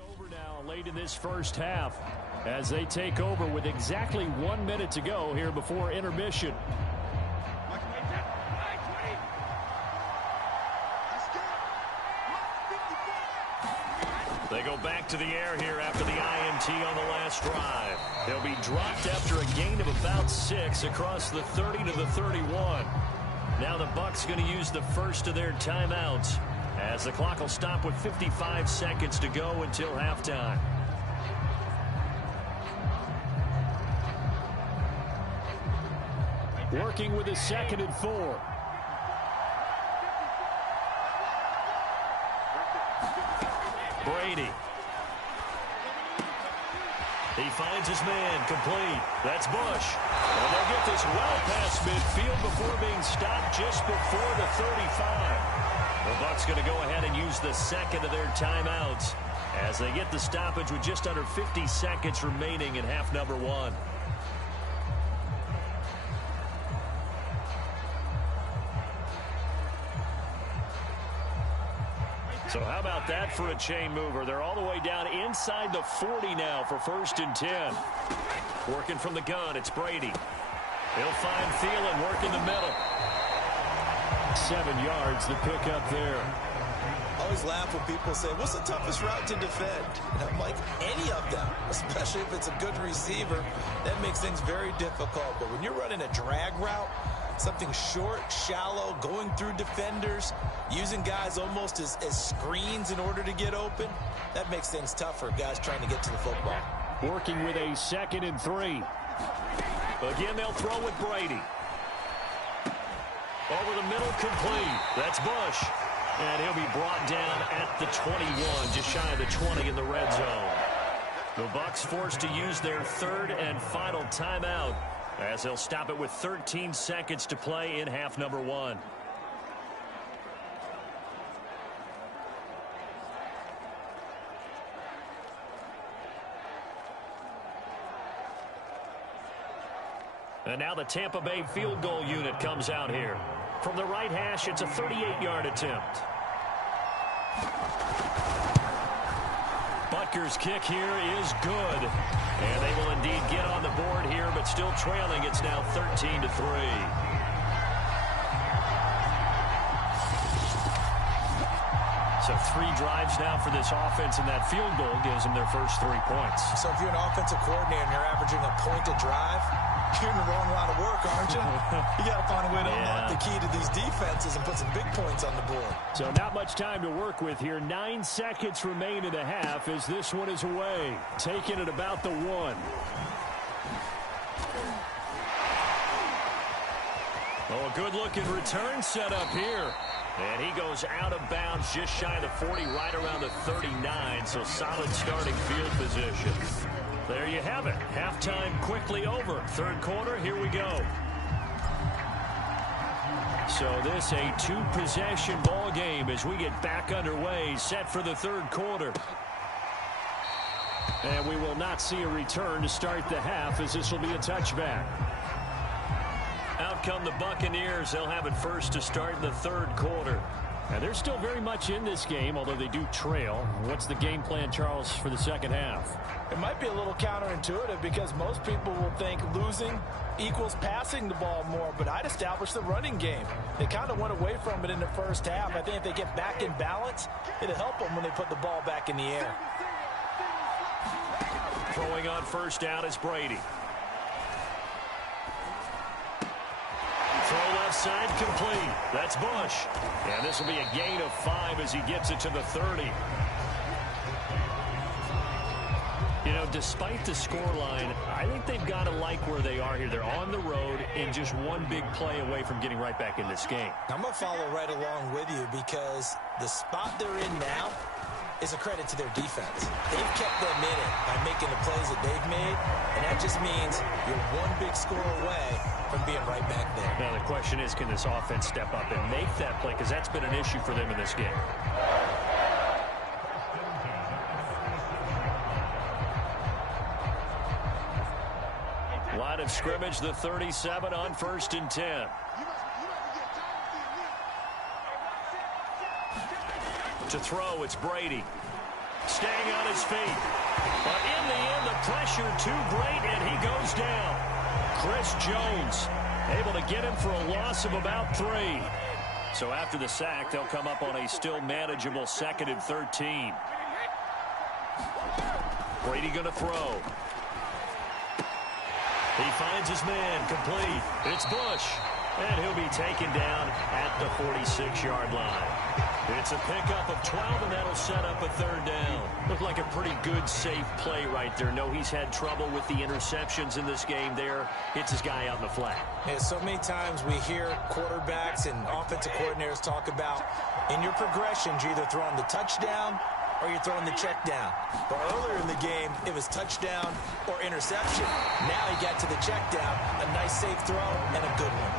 Over now late in this first half as they take over with exactly 1 minute to go here before intermission. They go back to the air here after the INT on the last drive. They'll be dropped after a gain of about 6 across the 30 to the 31. Now the Bucs going to use the first of their timeouts, as the clock will stop with 55 seconds to go until halftime. Working with a 2nd and 4. Brady. He finds his man, complete. That's Bush. And they'll get this well past midfield before being stopped just before the 35. The Bucs going to go ahead and use the 2nd of their timeouts as they get the stoppage with just under 50 seconds remaining in half number 1. So how about that for a chain mover? They're all the way down inside the 40 now for 1st and 10. Working from the gun, it's Brady. He'll find Thielen, work in the middle. 7 yards, the pickup there. I always laugh when people say, what's the toughest route to defend? And I'm like, any of them, especially if it's a good receiver. That makes things very difficult. But when you're running a drag route, something short, shallow, going through defenders, using guys almost as screens in order to get open, that makes things tough for guys trying to get to the football. Working with a 2nd and 3. Again, they'll throw with Brady. Over the middle, complete. That's Bush. And he'll be brought down at the 21, just shy of the 20 in the red zone. The Bucs forced to use their 3rd and final timeout, as they'll stop it with 13 seconds to play in half number 1. And now the Tampa Bay field goal unit comes out here. From the right hash, it's a 38-yard attempt. Butker's kick here is good. And they will indeed get on the board here, but still trailing. It's now 13-3. So 3 drives now for this offense, and that field goal gives them their first 3 points. So if you're an offensive coordinator and you're averaging a point a drive, you're in the wrong line of work, aren't you? You got to find a way to unlock the key to these defenses and put some big points on the board. So not much time to work with here. 9 seconds remain in the half as this one is away. Taking it about the 1. Oh, a good-looking return set up here. And he goes out of bounds just shy of the 40, right around the 39. So solid starting field position. There you have it. Halftime quickly over. 3rd quarter, here we go. So this a 2-possession ball game as we get back underway, set for the 3rd quarter. And we will not see a return to start the half, as this will be a touchback. Out come the Buccaneers. They'll have it first to start the 3rd quarter. And they're still very much in this game, although they do trail. What's the game plan, Charles, for the 2nd half? It might be a little counterintuitive because most people will think losing equals passing the ball more, but I'd establish the running game. They kind of went away from it in the first half. I think if they get back in balance, it'll help them when they put the ball back in the air. Throwing on first down is Brady. Throw left side, complete. That's Bush. And this will be a gain of 5 as he gets it to the 30. You know, despite the scoreline, I think they've got to like where they are here. They're on the road and just one big play away from getting right back in this game. I'm going to follow right along with you because the spot they're in now is a credit to their defense. They've kept them in it by making the plays that they've made, and that just means you're one big score away from being right back there. Now the question is, can this offense step up and make that play? Because that's been an issue for them in this game. Line of scrimmage, the 37 on 1st and 10. To throw, it's Brady. staying on his feet. But in the end, the pressure too great, and he goes down. Chris Jones able to get him for a loss of about 3. So after the sack, they'll come up on a still manageable 2nd and 13. Brady going to throw. He finds his man, complete. It's Bush, and he'll be taken down at the 46-yard line. It's a pickup of 12, and that'll set up a 3rd down. Looked like a pretty good, safe play right there. No, he's had trouble with the interceptions in this game there. Hits his guy out in the flat. Yeah, so many times we hear quarterbacks and offensive coordinators talk about in your progressions, you're either throwing the touchdown or you're throwing the check down. But earlier in the game, it was touchdown or interception. Now he got to the check down, a nice safe throw, and a good one.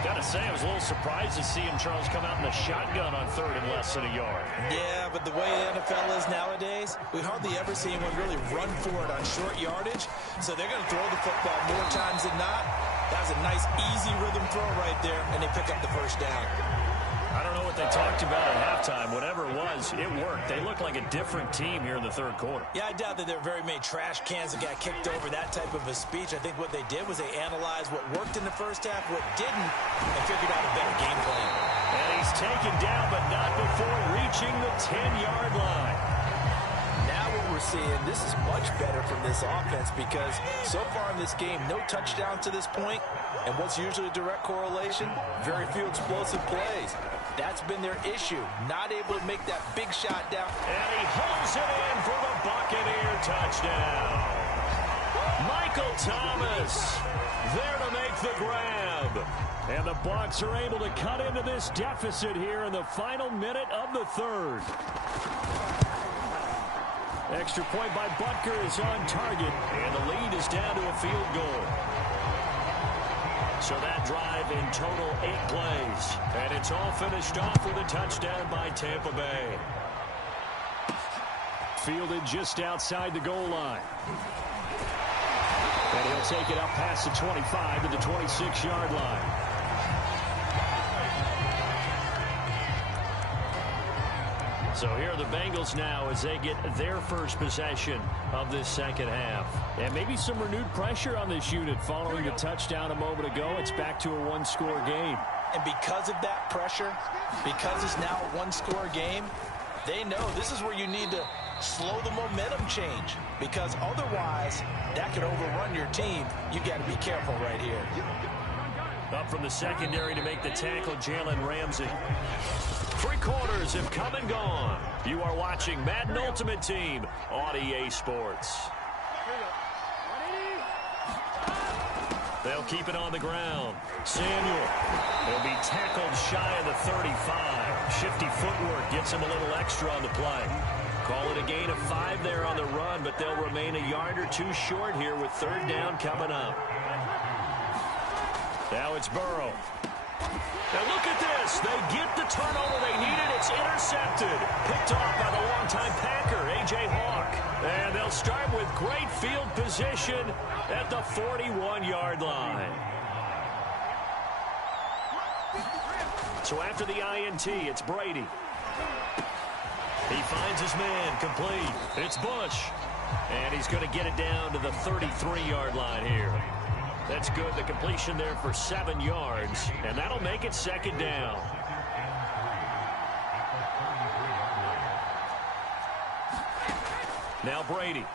Gotta say, I was a little surprised to see him, Charles, come out in the shotgun on 3rd and less than a yard. Yeah, but the way the NFL is nowadays, we hardly ever see anyone really run for it on short yardage. So they're going to throw the football more times than not. That was a nice, easy rhythm throw right there, and they pick up the 1st down. I don't know what they talked about at halftime. Whatever it was, it worked. They look like a different team here in the 3rd quarter. Yeah, I doubt that there were very many trash cans that got kicked over, that type of a speech. I think what they did was they analyzed what worked in the 1st half, what didn't, and figured out a better game plan. And he's taken down, but not before reaching the 10-yard line. Now what we're seeing, this is much better from this offense because so far in this game, no touchdown to this point, and what's usually a direct correlation? Very few explosive plays. That's been their issue, not able to make that big shot down. And he holds it in for the Buccaneer touchdown. Michael Thomas there to make the grab. And the Bucs are able to cut into this deficit here in the final minute of the 3rd. Extra point by Butker is on target, and the lead is down to a field goal. So that drive in total 8 plays. And it's all finished off with a touchdown by Tampa Bay. Fielded just outside the goal line. And he'll take it up past the 25 to the 26-yard line. So here are the Bengals now as they get their first possession of this 2nd half. And maybe some renewed pressure on this unit following the touchdown a moment ago. It's back to a 1-score game. And because of that pressure, because it's now a 1-score game, they know this is where you need to slow the momentum change. Because otherwise, that could overrun your team. You got to be careful right here. Up from the secondary to make the tackle, Jalen Ramsey. 3 quarters have come and gone. You are watching Madden Ultimate Team on EA Sports. They'll keep it on the ground. Samuel will be tackled shy of the 35. Shifty footwork gets him a little extra on the play. Call it a gain of 5 there on the run, but they'll remain a yard or 2 short here with 3rd down coming up. Now it's Burrow. Now look at this. They get the turnover they needed. It's intercepted. Picked off by the longtime Packer, A.J. Hawk. And they'll start with great field position at the 41-yard line. So after the INT, it's Brady. He finds his man, complete. It's Bush. And he's going to get it down to the 33-yard line here. That's good. The completion there for 7 yards. And that'll make it 2nd down. Now Brady.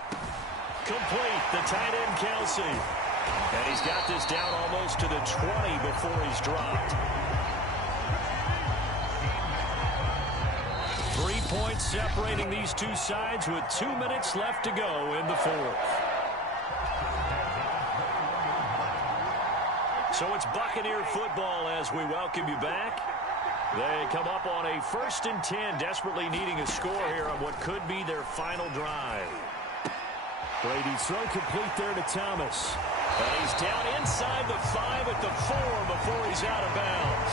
Complete. The tight end, Kelsey. And he's got this down almost to the 20 before he's dropped. 3 points separating these two sides with 2 minutes left to go in the 4th. So it's Buccaneer football as we welcome you back. They come up on a 1st and 10, desperately needing a score here on what could be their final drive. Brady's throw complete there to Thomas. And he's down inside the 5 at the 4 before he's out of bounds.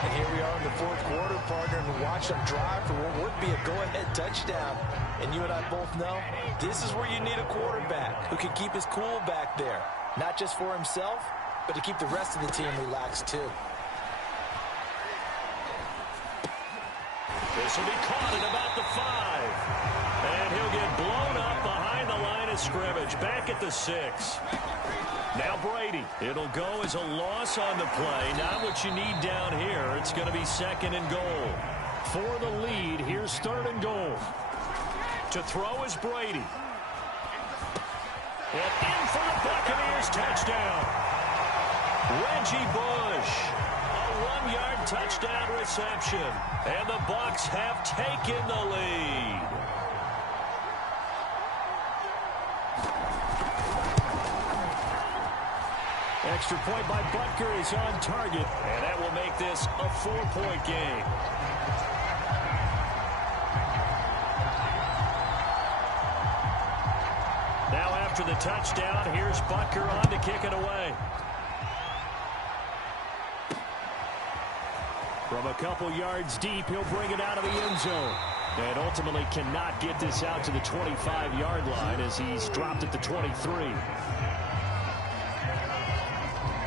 And here we are in the 4th quarter, partner, and watch them drive for what would be a go-ahead touchdown. And you and I both know this is where you need a quarterback who can keep his cool back there. Not just for himself, but to keep the rest of the team relaxed too. This will be caught at about the 5. And he'll get blown up behind the line of scrimmage. Back at the 6. Now Brady. It'll go as a loss on the play. Not what you need down here. It's going to be 2nd and goal. For the lead, here's 3rd and goal. To throw is Brady. And in for the Buccaneers touchdown. Reggie Bush. A 1-yard touchdown reception. And the Bucs have taken the lead. Extra point by Butker is on target. And that will make this a 4-point game. Now after the touchdown, here's Butker on to kick it away. From a couple yards deep, he'll bring it out of the end zone. And ultimately cannot get this out to the 25-yard line as he's dropped at the 23.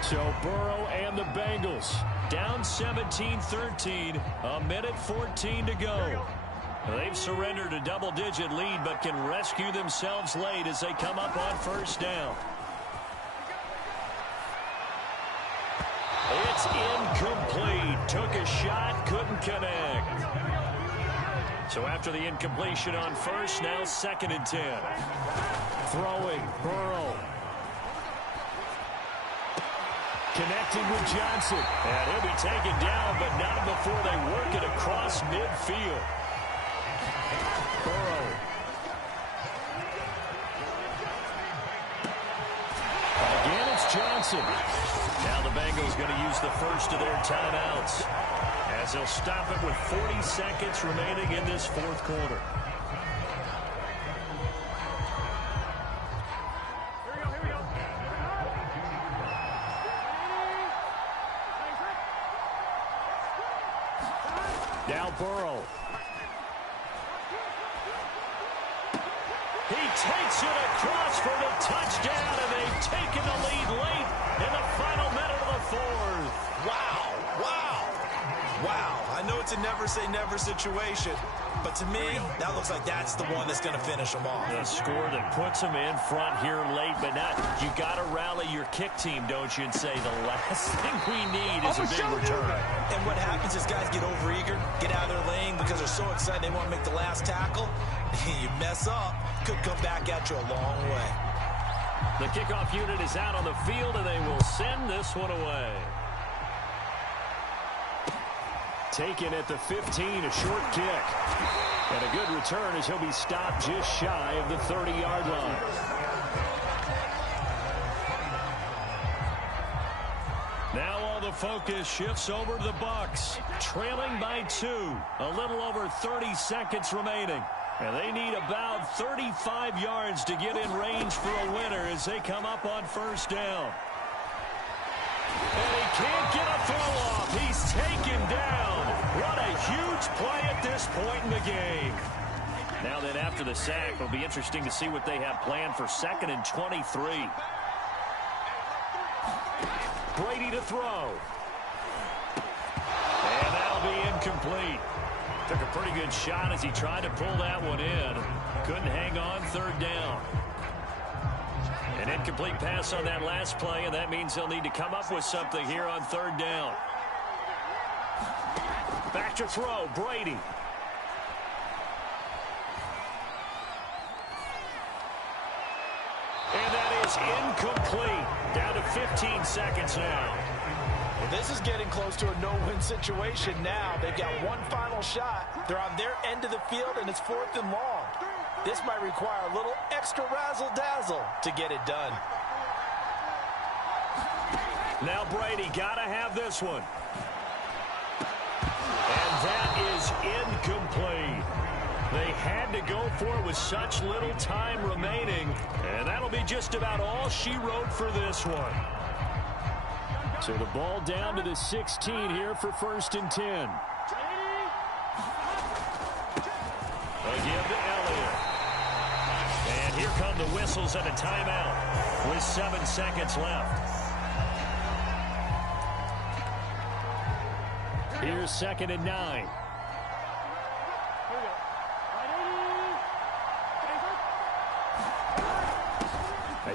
So Burrow and the Bengals down 17-13, a minute 14 to go. They've surrendered a double-digit lead but can rescue themselves late as they come up on 1st down. It's incomplete. Took a shot, couldn't connect. So after the incompletion on 1st, now 2nd and 10. Throwing, Burrow. Connecting with Johnson. And he'll be taken down, but not before they work it across midfield. Burrow. Again, it's Johnson. Now the Bengals going to use the first of their timeouts as they'll stop it with 40 seconds remaining in this 4th quarter. Now Burrow. He takes it across for the touchdown, and they've taken the lead late in the final minute of the 4th. Wow, wow, wow. I know it's a never-say-never situation, but to me, that looks like that's the one that's going to finish them off. The score that puts them in front here late, but not. You got to rally your kick team, don't you, and say the last thing we need is a big return. And what happens is guys get overeager, get out of their lane because they're so excited they want to make the last tackle. You mess up, could come back at you a long way. The kickoff unit is out on the field, and they will send this one away. Taken at the 15, a short kick. And a good return as he'll be stopped just shy of the 30-yard line. Now all the focus shifts over to the Bucs, trailing by 2. A little over 30 seconds remaining. And they need about 35 yards to get in range for a winner as they come up on 1st down. And he can't get a throw off. He's taken down. What a huge play at this point in the game. Now then, after the sack, it'll be interesting to see what they have planned for 2nd and 23. Brady to throw. And that'll be incomplete. Took a pretty good shot as he tried to pull that one in. Couldn't hang on 3rd down. An incomplete pass on that last play, and that means they'll need to come up with something here on 3rd down. Back to throw, Brady. And that is incomplete. Down to 15 seconds now. Well, this is getting close to a no-win situation now. They've got one final shot. They're on their end of the field, and it's 4th and long. This might require a little extra razzle-dazzle to get it done. Now Brady got to have this one. And that is incomplete. They had to go for it with such little time remaining. And that'll be just about all she wrote for this one. So the ball down to the 16 here for 1st and 10. A give to Elliott. And here come the whistles and a timeout with 7 seconds left. Here's 2nd and 9.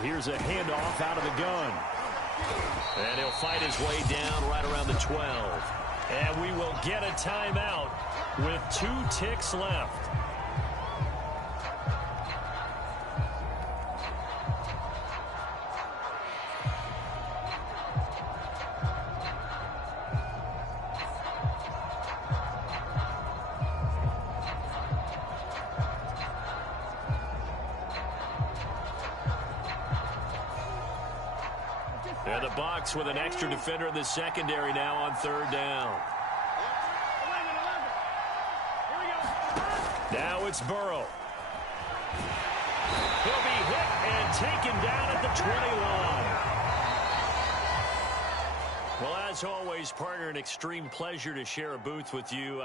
Here's a handoff out of the gun. And he'll fight his way down right around the 12. And we will get a timeout with 2 ticks left. And the Bucs with an extra defender in the secondary now on 3rd down. Now it's Burrow. He'll be hit and taken down at the 20 line. Well, as always, partner, an extreme pleasure to share a booth with you.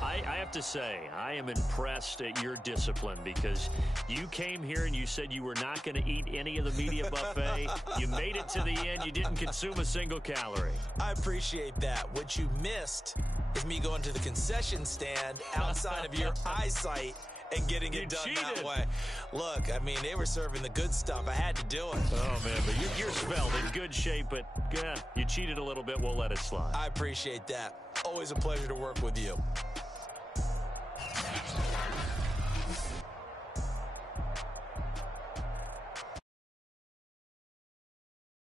I have to say, I am impressed at your discipline because you came here and you said you were not going to eat any of the media buffet. You made it to the end. You didn't consume a single calorie. I appreciate that. What you missed is me going to the concession stand outside of your eyesight and getting it done that way. Look, I mean, they were serving the good stuff. I had to do it. Oh, man, but you're spelled in good shape, but you cheated a little bit. We'll let it slide. I appreciate that. Always a pleasure to work with you.